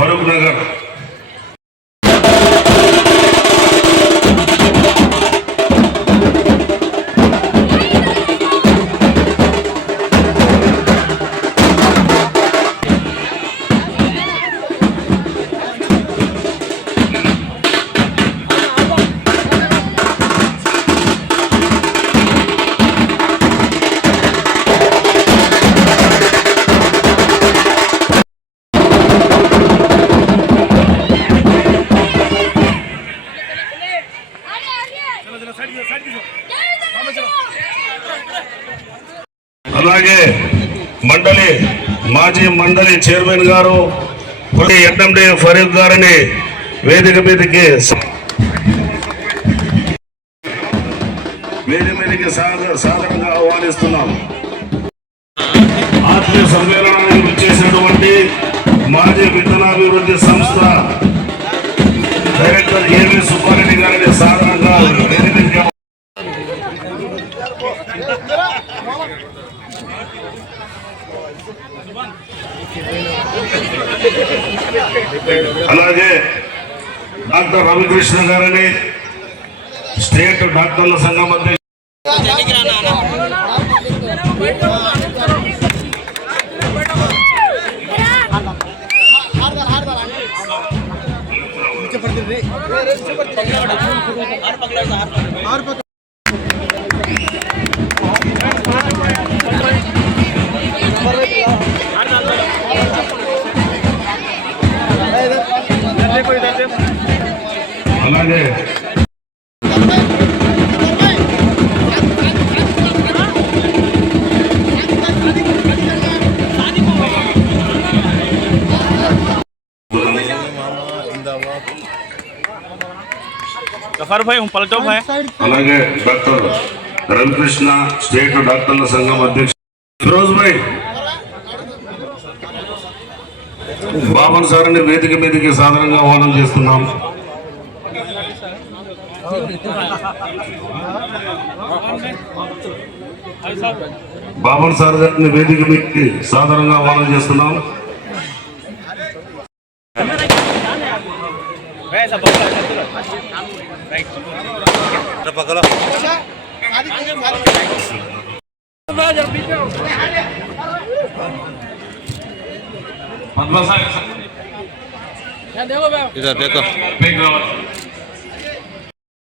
फरुखनगर। అలాగే మండలి మాజీ మండలి చైర్మన్ గారు ఎన్ఎండి ఫరీద్ గారిని వేదిక మీదకి వేదిక మీదకి సాగ- ఆహ్వానిస్తున్నాం. ఆత్మీయ సమ్మేళనానికి వచ్చేసినటువంటి మాజీ విత్తనాభివృద్ధి సంస్థ డైరెక్టర్ ఏవి సుబ్బ అలాగే డాక్టర్ రవికృష్ణ గారని స్టేట్ డాక్టర్ల సంఘం అధ్యక్షుడు జరిగింది అలాగే డాక్టర్ రవికృష్ణ స్టేట్ డాక్టర్ల సంఘం అధ్యక్షుడు ఫిరోజ్ భాయ్. బాబన్ సార్ని వేదిక మీదకి సాధారణంగా ఆహ్వానం చేస్తున్నాం. Babar Sarjat ini beri kami ke saudara nggak warna jasna. Baik. Terpakalah. Ada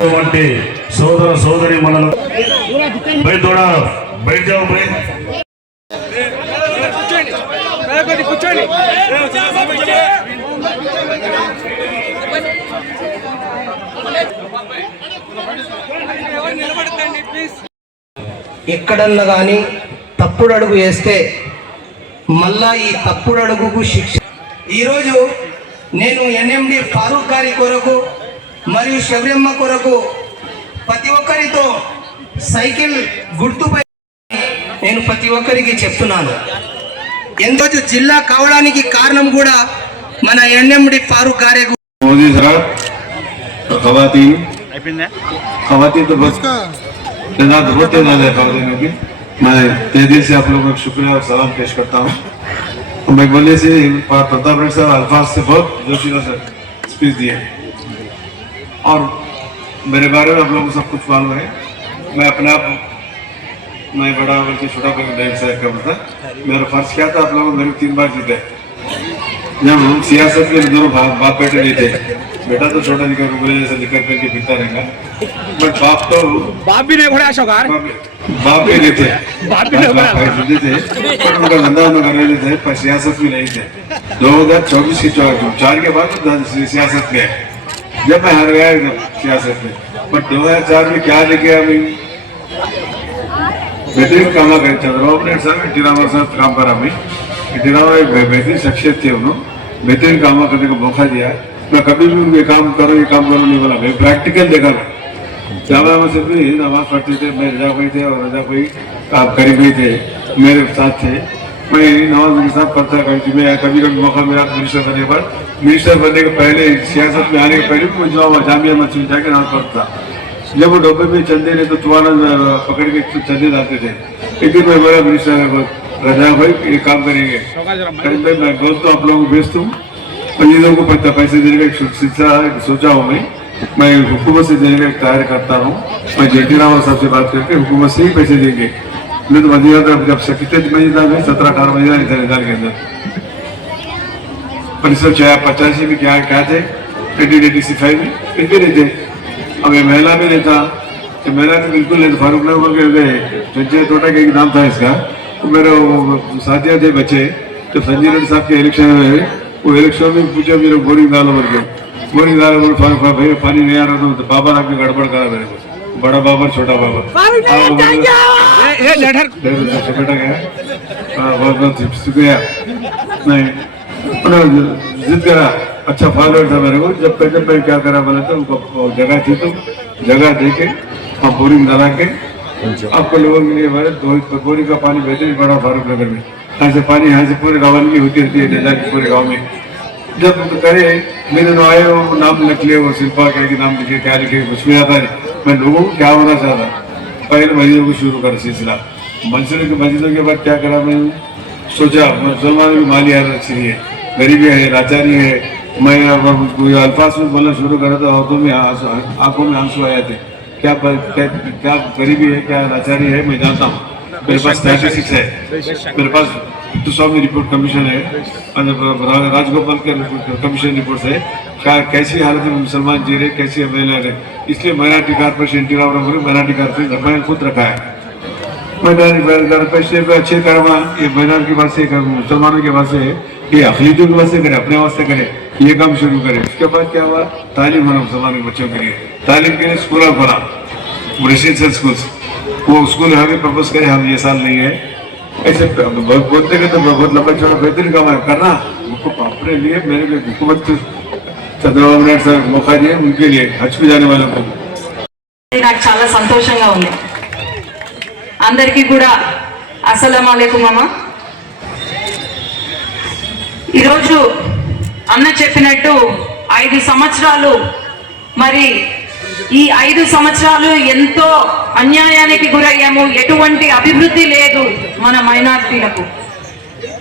వంటి సోదర సోదరి మనలు. బై తోడా బయట కూర్చోండి ఎక్కడన్నా కానీ తప్పుడు అడుగు వేస్తే మళ్ళా ఈ తప్పుడు అడుగుకు శిక్ష. ఈరోజు నేను ఎన్ఎండి ఫారూక్ గారి కొరకు మరియు శబరమ్మ కొరకు ప్రతి ఒక్కరితో సైకిల్ గుర్తుపై నేను ప్రతి ఒక్కరికి చెప్తున్నాను ఎందుకు జిల్లా కావడానికి కారణం కూడా మన ఎన్ఎండి ఫారూక్ గారే मोदी साहब खवातीन అయిపోయిందా खवातीन तो बस तैनात होते ज्यादा है खवातीन की मैं तहे दिल से आप लोगों को शुक्रिया और सलाम पेश करता हूँ तो मैं बोले से प्रताप रेड्डी साहब अल्फाज से बहुत जोशीला से स्पीच दिए और मेरे बारे में आप लोगों को सब कुछ मालूम है। मैं अपने आप मैं बड़ा बल्कि छोटा बल्कि व्यवसाय करता था। मेरा फ़र्ज़ क्या था आप लोगों मेरे तीन बार जीते। जब हम सियासत में दोनों बाप बाप बेटे नहीं थे। बेटा तो छोटा निकल रुपये जैसे निकल करके पीता रहेगा बट बाप तो बाप भी नहीं घोड़ा अशोक यार बाप भी नहीं थे। बाप भी नहीं। जुड़े थे। उनका धंधा में कर रहे थे पर सियासत में नहीं थे। दो हज़ार चौबीस की चार के बाद सियासत में। जब मैं हार गया सियासत में। बट दो हज़ार चार में क्या लेके मैं बेहतरीन काम करे चंद्रबाबू नायडू साहब एन टी रामाराव साहब काम करा मैं एन टी रामाराव एक बेहतरीन शख्सियत थे उन्होंने बेहतरीन काम करने का मौका दिया। मैं कभी भी उनको काम करो, ये काम करो नहीं बोला। मैं प्रैक्टिकल देखा मैं जामा मस्जिद में नमाज़ पढ़ते थे, मैं रजा भाई थे और रजा भाई आप करीबी थे। मेरे साथ थे। मैं नमाज़ उनके साथ पढ़ता करती मैं कभी कभी मौका मिला मिनिस्टर बनने पर मिनिस्टर बनने के पहले, सियासत में आने के पहले मैं जामा जामिया मस्जिद जाकर नमाज़ पढ़ता। जब वो डब्बे में चंदे ने तो तुम्हारा पकड़ के चंदे डालते थे। एक दिन मैं बोला मिनिस्टर है रजा भाई ये काम करेंगे। मैं बोल तो आप लोगों को भेज दूँ मस्जिदों को पैसा पैसे देने का एक सोचा हूँ मैं। मैं हुकूमत से देने का तैयारी करता हूँ। मैं जेटी रावत साहब से बात करके हुकूमत से ही पैसे देंगे। नहीं तो मदीना तो जब से कितने मदीना में सत्रह अठारह मदीना इधर के अंदर उन्नीस सौ छः पचासी में क्या क्या थे एटीन एटी फाइव में इतने नहीं थे अब ये महिला में नहीं था ये महिला तो बिल्कुल नहीं फारूक नगर के गए संजय तोटा का एक नाम था इसका तो मेरे साथिया थे बच्चे जब संजय रेड्डी साहब के इलेक्शन में वो इलेक्शन में पूछा मेरे बोरिंग डालो बोल के बोरिंग डालो बोल फा- फा- भाई पानी नहीं आ रहा था तो बाबा ने गड़बड़ करा मेरे को बड़ा बाबा छोटा बाबा। हाँ, गया। हाँ, बहुत बहुत शुक्रिया। नहीं जिद करा। अच्छा फॉलोअर था मेरे को। जब पहले मैं क्या करा बोले तो उनको जगह थी तो जगह दे के और बोरिंग डला के आपको लोगों के लिए हमारे बोरिंग का पानी बेहतरीन पड़ा फारूक नगर में। यहाँ से पानी यहाँ से पूरे रवानगी होती रहती है डेजा के पूरे गाँव में। जब करे मेरे तो आए वो नाम लिख लिए वो शिल्पा क्या कि नाम लिखे क्या लिखे कुछ भी आता नहीं मैं लोगों को क्या होना चाहता पहले मस्जिदों को शुरू कर सिलसिला। मंसूर के मस्जिदों के बाद क्या करा मैंने सोचा मुसलमानों की माली हालत अच्छी है गरीबी है लाचारी है। मैं कोई अल्फाज में बोलना शुरू करा था औरतों में आँखों में आँसू आए थे। क्या पर- क्या क्या गरीबी है क्या लाचारी है मैं जानता हूँ। मेरे पास स्टैटिस्टिक्स है। मेरे पास स्वामी रिपोर्ट कमीशन है। राजगोपाल के कमीशन रिपोर्ट है। क्या कैसी हालत में मुसलमान जी रहे, कैसी महिला रहे? इसलिए Marathi corporation N T Rao Marathi corporation मैंने खुद रखा है। मैदानी अच्छे कर्मा ये मैदान के वास्ते कर मुसलमानों के वास्ते ये अखलीतों के वास्ते करे, अपने वास्ते करे, ये काम शुरू करे। उसके बाद क्या हुआ? तालीम होना मुसलमान के बच्चों के लिए। तालीम के लिए स्कूल खोला। रेसिडेंशियल स्कूल्स वो स्कूल हमें प्रपोज करे, हम ये साल नहीं है। बोलते गए तो बहुत लंबा चौड़ा बेहतरीन काम है करना उनको अपने लिए मेरे लिए हुकूमत चंद्रबाबू नायडू साहब मौका दिए उनके लिए हज को जाने वालों को నాకు చాలా సంతోషంగా ఉంది అందరికీ కూడా అస్సలం అలైకుం అమ్మ ఈరోజు అన్న చెప్పినట్టు ఐదు సంవత్సరాలు మరి ఈ ఐదు సంవత్సరాలు ఎంతో అన్యాయానికి గురయ్యాము. ఎటువంటి అభివృద్ధి లేదు మన మైనారిటీలకు.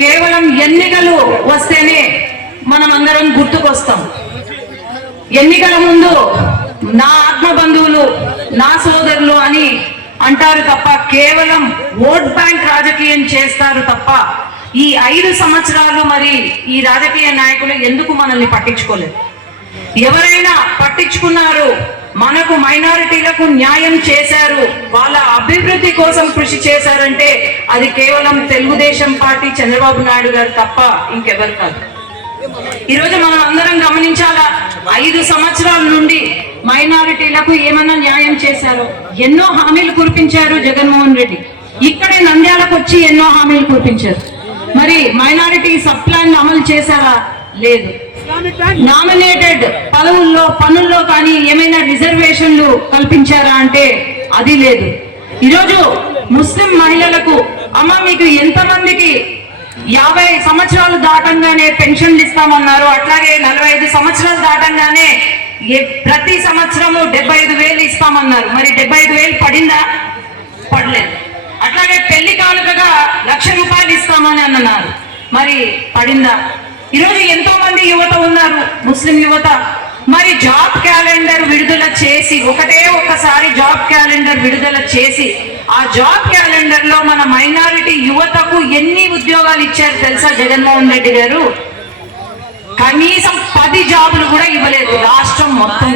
కేవలం ఎన్నికలు వస్తేనే మనం అందరం గుర్తుకొస్తాం. ఎన్నికల ముందు నా ఆత్మ బంధువులు నా సోదరులు అని అంటారు తప్ప కేవలం ఓట్ బ్యాంక్ రాజకీయం చేస్తారు తప్ప ఈ ఐదు సంవత్సరాలు మరి ఈ రాజకీయ నాయకులు ఎందుకు మనల్ని పట్టించుకోలేదు? ఎవరైనా పట్టించుకున్నారు మనకు మైనారిటీలకు న్యాయం చేశారు. వాళ్ళ అభివృద్ధి కోసం కృషి చేశారంటే అది కేవలం తెలుగుదేశం పార్టీ చంద్రబాబు నాయుడు గారు తప్ప ఇంకెవరు కాదు. ఈరోజు మనం అందరం గమనించాలా? ఐదు సంవత్సరాల నుండి మైనారిటీలకు ఏమన్నా న్యాయం చేశారు? ఎన్నో హామీలు కురిపించారు జగన్మోహన్ రెడ్డి. ఇక్కడే నంద్యాలకు వచ్చి ఎన్నో హామీలు కురిపించారు. మరి మైనారిటీ సబ్ ప్లాన్ అమలు చేశారా? లేదు. నామినేటెడ్ పదవుల్లో పనుల్లో కానీ ఏమైనా రిజర్వేషన్లు కల్పించారా అంటే అది లేదు. ఈరోజు ముస్లిం మహిళలకు అమ్మ మీకు ఎంతమందికి యాభై సంవత్సరాలు దాటంగానే పెన్షన్లు ఇస్తామన్నారు. అట్లాగే నలభై ఐదు సంవత్సరాలు దాటంగానే ప్రతి సంవత్సరము డెబ్బై ఐదు వేలు ఇస్తామన్నారు. మరి డెబ్బై ఐదు వేలు పడిందా? పడలేదు. అట్లాగే పెళ్ళి కానుకగా లక్ష రూపాయలు ఇస్తామని అన్నారు. మరి పడిందా? ఈరోజు ఎంతో మంది యువత ఉన్నారు ముస్లిం యువత. మరి జాబ్ క్యాలెండర్ విడుదల చేసి ఒకటే ఒక్కసారి జాబ్ క్యాలెండర్ విడుదల చేసి ఆ జాబ్ క్యాలెండర్లో మన మైనారిటీ యువతకు ఎన్ని ఉద్యోగాలు ఇచ్చారు తెలుసా జగన్మోహన్ రెడ్డి గారు? కనీసం పది జాబులు కూడా ఇవ్వలేదు రాష్ట్రం మొత్తం.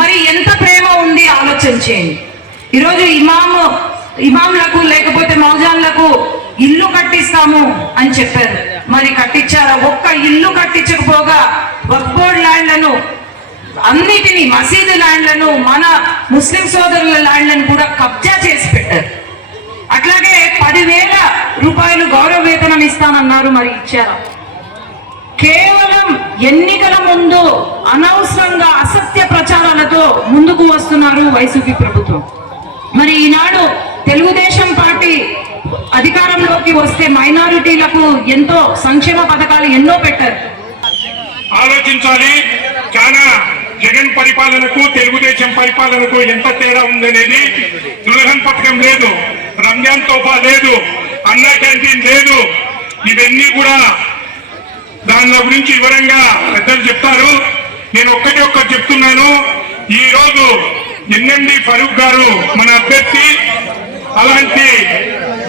మరి ఎంత ప్రేమ ఉంది ఆలోచన చేయండి. ఈరోజు ఇమాము ఇమాంలకు లేకపోతే మౌజాన్లకు ఇల్లు కట్టిస్తాము అని చెప్పారు. మరి కట్టించారా? ఒక్క ఇల్లు కట్టించకపోగా వక్బోర్డ్ ల్యాండ్లను అన్నిటినీ మసీదు ల్యాండ్లను మన ముస్లిం సోదరుల ల్యాండ్లను కూడా కబ్జా చేసి పెట్టారు. అట్లాగే పదివేల రూపాయలు గౌరవ వేతనం ఇస్తానన్నారు మరి ఇచ్చారా? కేవలం ఎన్నికల ముందు అనవసరంగా అసత్య ప్రచారాలతో ముందుకు వస్తున్నారు వైసీపీ ప్రభుత్వం. మరి ఈనాడు తెలుగుదేశం పార్టీ అధికారంలోకి వస్తే మైనారిటీలకు ఎంతో సంక్షేమ పథకాలు ఎన్నో పెట్టారు. ఆలోచించాలి. చాలా జగన్ పరిపాలనకు తెలుగుదేశం పరిపాలనకు ఎంత తేడా ఉందనేది దుల్హన్ పథకం లేదు రంజాన్ తోఫా లేదు అన్న క్యాంటీన్ లేదు. ఇవన్నీ కూడా దానిలో గురించి వివరంగా పెద్దలు చెప్తారు. నేను ఒక్కటి ఒక్కటి చెప్తున్నాను. ఈ రోజు ఎన్ఎండి ఫరూక్ గారు మన అభ్యర్థి అలాంటి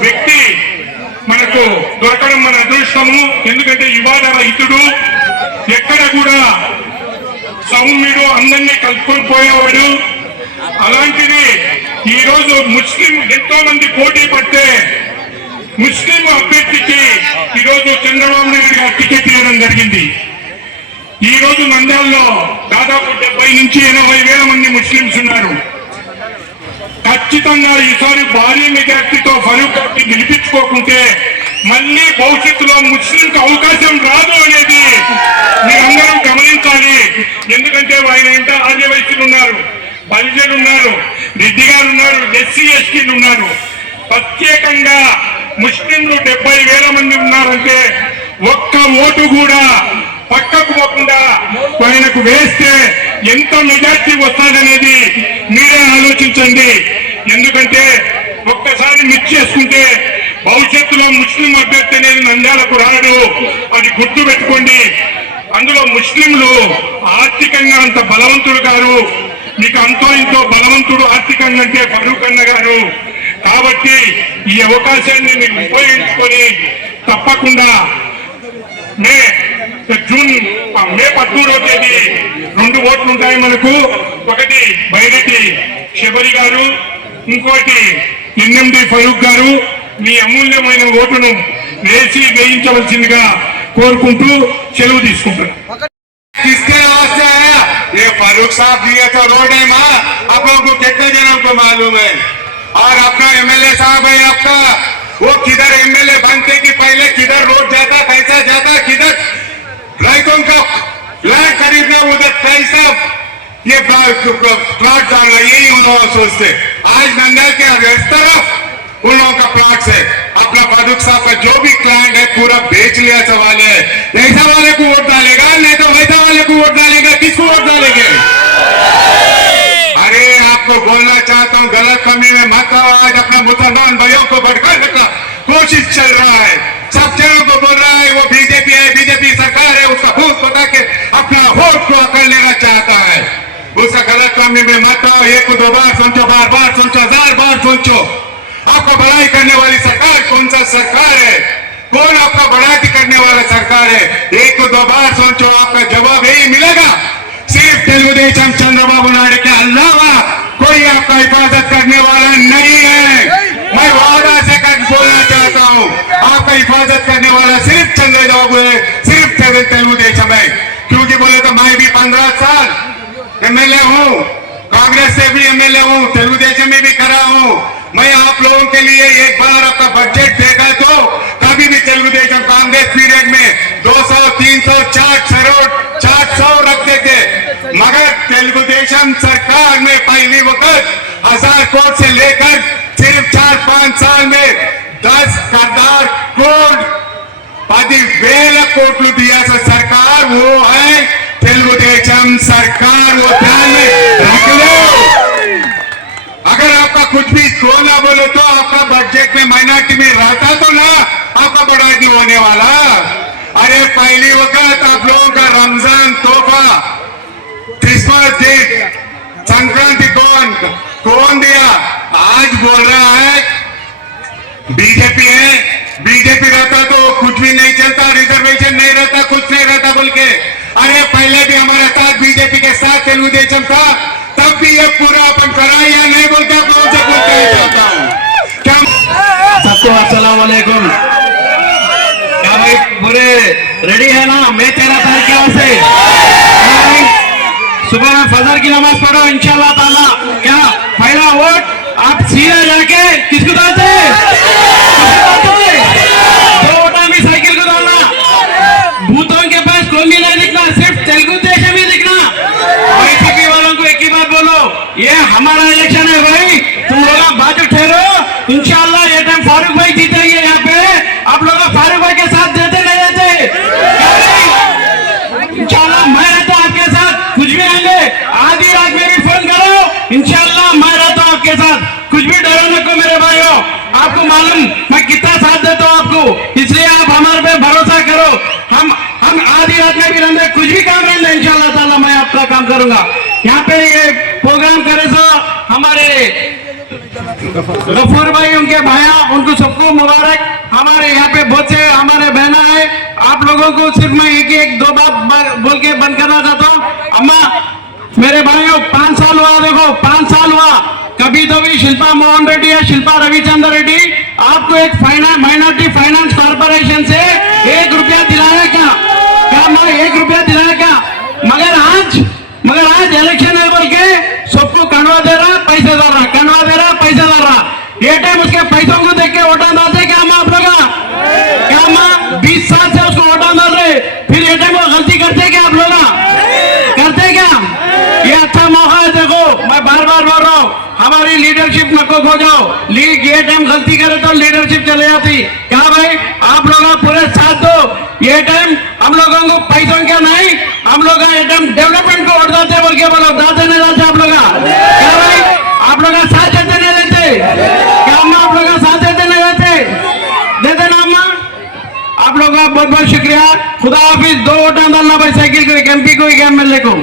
వ్యక్తి మనకు దొరకడం మన అదృష్టము. ఎందుకంటే వివాద రహితుడు ఎక్కడ కూడా సౌమ్యుడు అందరినీ కలుపుకొని పోయేవాడు. అలాంటిది ఈ రోజు ముస్లిం ఎంతో మంది పోటీ పడితే ముస్లిం అభ్యర్థికి ఈ రోజు చంద్రబాబు నాయుడు గారు టికెట్ ఇవ్వడం జరిగింది. ఈ రోజు నంద్యాలలో దాదాపు డెబ్బై నుంచి ఎనభై వేల మంది ముస్లింస్ ఉన్నారు. ఖచ్చితంగా ఈసారి భారీ మెజార్టీతో ఫరూక్ గారిని గెలిపించుకోకుంటే మళ్ళీ భవిష్యత్తులో ముస్లింకి అవకాశం రాదు అనేది మీరందరూ గమనించాలి. ఎందుకంటే ఆయన వెంట ఆదివాసీలు ఉన్నారు బలిజలు ఉన్నారు రెడ్డి గారు ఉన్నారు ఎస్సీ ఎస్టీలు ఉన్నారు. ప్రత్యేకంగా ముస్లింలు డెబ్బై వేల మంది ఉన్నారంటే ఒక్క ఓటు కూడా పక్కకు పోకుండా ఆయనకు వేస్తే ఎంత మెజార్టీ వస్తుందనేది మీరే ఆలోచించండి. ఎందుకంటే ఒక్కసారి మిస్ చేసుకుంటే భవిష్యత్తులో ముస్లిం అభ్యర్థి అనేది నంద్యాలకు రాడు. అది గుర్తు పెట్టుకోండి. అందులో ముస్లింలు ఆర్థికంగా అంత బలవంతుడు గారు మీకు అంతో ఇంతో బలవంతుడు ఆర్థికంగా అంటే ఫరూక్ అన్న గారు. కాబట్టి ఈ అవకాశాన్ని మీకు ఉపయోగించుకొని తప్పకుండా మే జూన్ మే పద్మూడవ తేదీ రెండు ఓట్లు ఉంటాయి మనకు ఒకటి బైరెడ్డి శబరి గారు ఇంకోటి ఎన్ఎండి ఫరూక్ గారు మీ అమూల్యమైన ఓటును వేసి వేయించవలసిందిగా కోరుకుంటూ సెలవు తీసుకుంటున్నాను किसके वास्ते आया ये फारूक साहब दिए तो रोड है माँ आप लोगों को कितने जनों को मालूम है और अपना एमएलए साहब है आपका वो किधर एमएलए बनते कि पहले किधर रोड जाता कैसा जाता किधर राइतों का लैंड खरीदना उधर कैसा ये प्लॉट डालना यही उन लोगों सोचते आज नंदल के इस तरफ़ उन लोगों का प्लॉट है अपना फारूक साहब का जो भी क्लाइंट है पूरा बेच लिया सवाल है ऐसा वाले को वोट डालेगा नहीं तो वैसा वाले को वोट डालेगा किसको वोट डालेंगे अरे आपको बोलना चाहता हूँ गलत कमी में मत आज अपना मुसलमान भाइयों को भटका कोशिश चल रहा है सब जनों को बोल रहा है वो बीजेपी है बीजेपी सरकार है उसका भूत बता के अपना वोट को अकड़ लेना चाहता है। उसका गलत फहमी में मत आओ एक दो बार सोचो बार बार सोचो हज़ार बार सोचो। आपको बढ़ाई करने वाली सरकार कौन सा सरकार है? कौन आपका बढ़ाई करने वाला सरकार है? एक दो बार सोचो आपका जवाब यही मिलेगा। सिर्फ़ तेलुगुदेशम चंद्रबाबू नायडू के अलावा कोई आपका हिफाजत करने वाला नहीं है। मैं वादा से कर बोलना चाहता हूँ आपका हिफाजत करने वाला सिर्फ़ चंद्रबाबू है सिर्फ़ तेलु- तेलुगुदेशम है क्योंकि बोले तो मैं भी पंद्रह साल एमएलए हूँ कांग्रेस से भी एमएलए हूँ तेलुगुदेशम में भी खड़ा हूँ। मैं आप लोगों के लिए एक बार आपका बजट देखा तो कभी भी तेलुगुदेशम कांग्रेस पीरियड में 200, 300, 400, 400 रखते थे मगर तेलुगुदेशम सरकार में पहली वक्त हज़ार कोट से लेकर सिर्फ़ चार पाँच साल में दस हज़ार करोड़ పదివేల కోట్లు దియాల్సిన सरकार वो है तेलुगुदेशम सरकार वो ध्यान में रख लो अगर आपका कुछ भी सोना बोले तो आपका बजट में माइनॉरिटी में रहता तो ना आपका बढ़ाई होने वाला अरे पहली वक्त आप लोगों का रमजान तोहफा क्रिसमस डे संक्रांति कौन कौन दिया आज बोल रहा है बीजेपी है बीजेपी रहता तो कुछ भी नहीं चलता रिजर्वेशन नहीं रहता कुछ नहीं रहता बोल के। अरे पहले भी हमारा साथ बीजेपी के साथ तेलुगुदेशम था तब भी ये पूरा अपन करा या नहीं बोल के हूँ। क्या सबको अस्सलाम वालेकुम क्या भाई पूरे रेडी है ना? मैं तेरह तारीख की ओर से? हाँ, सुबह में फजर की नमाज़ पढ़ो इंशाल्लाह ताला। क्या पहला वोट? आप सीधा जाके किसको डालते हैं? किसको डालते हैं? दो वोट हमें साइकिल को डालना भूतों के पास कोई भी नहीं दिखना सिर्फ़ तेलुगु देशम ही दिखना बीजेपी वालों को एक ही बात बोलो ये हमारा इलेक्शन है भाई तुम लोग बाजू ठहरो इंशाल्लाह ये टाइम फारूक भाई जीतेंगे यहाँ पे आप लोग फारूक भाई के साथ देते नहीं देते क्या नहीं? इंशाल्लाह मैं रहता हूँ आपके साथ कुछ भी आएँगे आधी रात में भी फ़ोन करो इंशाल्लाह मैं रहता हूँ आपके साथ कुछ भी डरो मत मेरे भाइयों आपको मालूम मैं कितना साथ देता हूँ आपको इसलिए आप हमारे पे भरोसा करो हम हम भी रहने कुछ भी काम रहने इंशाल्लाह ताला मैं आपका काम करूँगा। यहाँ पे ये प्रोग्राम करे सो हमारे गफूर भाई, उनके भाया, उनको सबको मुबारक। हमारे यहाँ पे बहुत से हमारे बहना है। आप लोगों को सिर्फ़ मैं एक एक दो बात बोल के बंद करना चाहता हूँ। अम्मा, मेरे भाइयों, पाँच साल हुआ, देखो, पाँच साल हुआ। कभी तो भी शिल्पा मोहन रेड्डी या शिल्पा रविचंद्र रेड्डी, आपको एक माइनॉरिटी फाइनेंस कॉर्पोरेशन से एक रुपया दिलाया क्या? क्या मैं एक रुपया दिलाया क्या? मगर आज मगर आज इलेक्शन है बोल के सबको कनवा दे रहा, पैसे दे रहा, कनवा दे रहा, पैसे दे रहा। ये टाइम उसके पैसों को देख के वोटा डालते क्या माँ आप लोग? क्या माँ? बीस साल से उसको वोटा डाल रहे फिर ये टाइम वो गलती करते क्या आप लोग? करते क्या? ये अच्छा मौका है देखो, मैं बार बार बोल रहा हूँ, हमारी लीडरशिप नको खो जाओ लीग ये टाइम गलती करे तो लीडरशिप चले जाती। क्या भाई? आप लोग पूरे साथ दो। ये टाइम हम लोगों को पैसों का नहीं, हम लोग एकदम डेवलपमेंट को वोट देते बोल के बोलो, दाते नहीं दाते आप लोग आप लोग साथ देते नहीं देते क्या अम्मा आप लोग साथ देते नहीं देते देते ना अम्मा? आप लोग का बहुत बहुत शुक्रिया। खुदा हाफिज, दो वोट डालना भाई साइकिल को एक एमपी को एक एमएलए को।